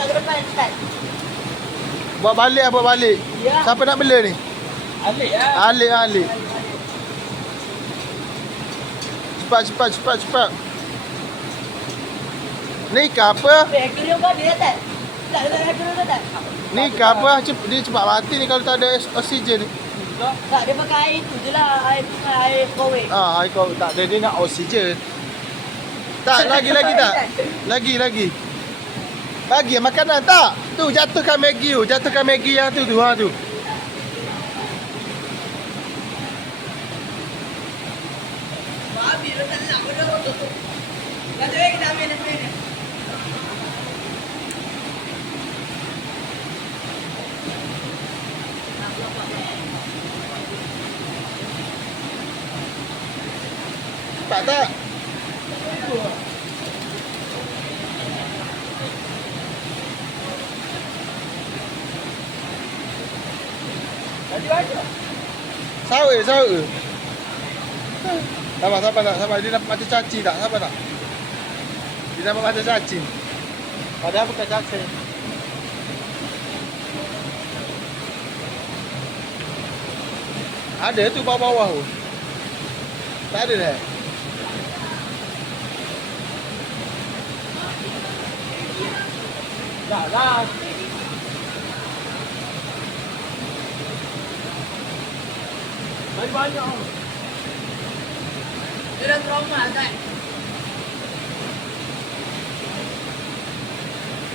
Bawa ke depan Ustaz. Buat balik ah, buat balik. Ya. Siapa nak bela ni? Alik lah. Alik alik. Cepat cepat cepat cepat. Ni ke apa? Dia tak? Tak ada tu tak? Ni ke apa? Dia cepat mati ni kalau tak ada oksigen ni. Tak, dia pakai air tu je lah. Air tu air kowe. Ah, kau tak ada dia nak oksigen. Tak lagi lagi tak? Lagi Lagi makanan tak? Tu jatuhkan Maggi tu, jatuhkan Maggi yang tu tu ha tu. Ambil dia tak nak bodoh. Kata dia kita ambil dia ni. Tak tak. Tadi baca. Sawa sawa. Sabar sabar tak sabar dia dapat mata caci tak? Sabar tak? Dia dapat mata caci. Padahal bukan caci. Ada tu bawah-bawah tu. Tak ada dah. Tak lah. May bahay niya ako. Pero trauma, agad.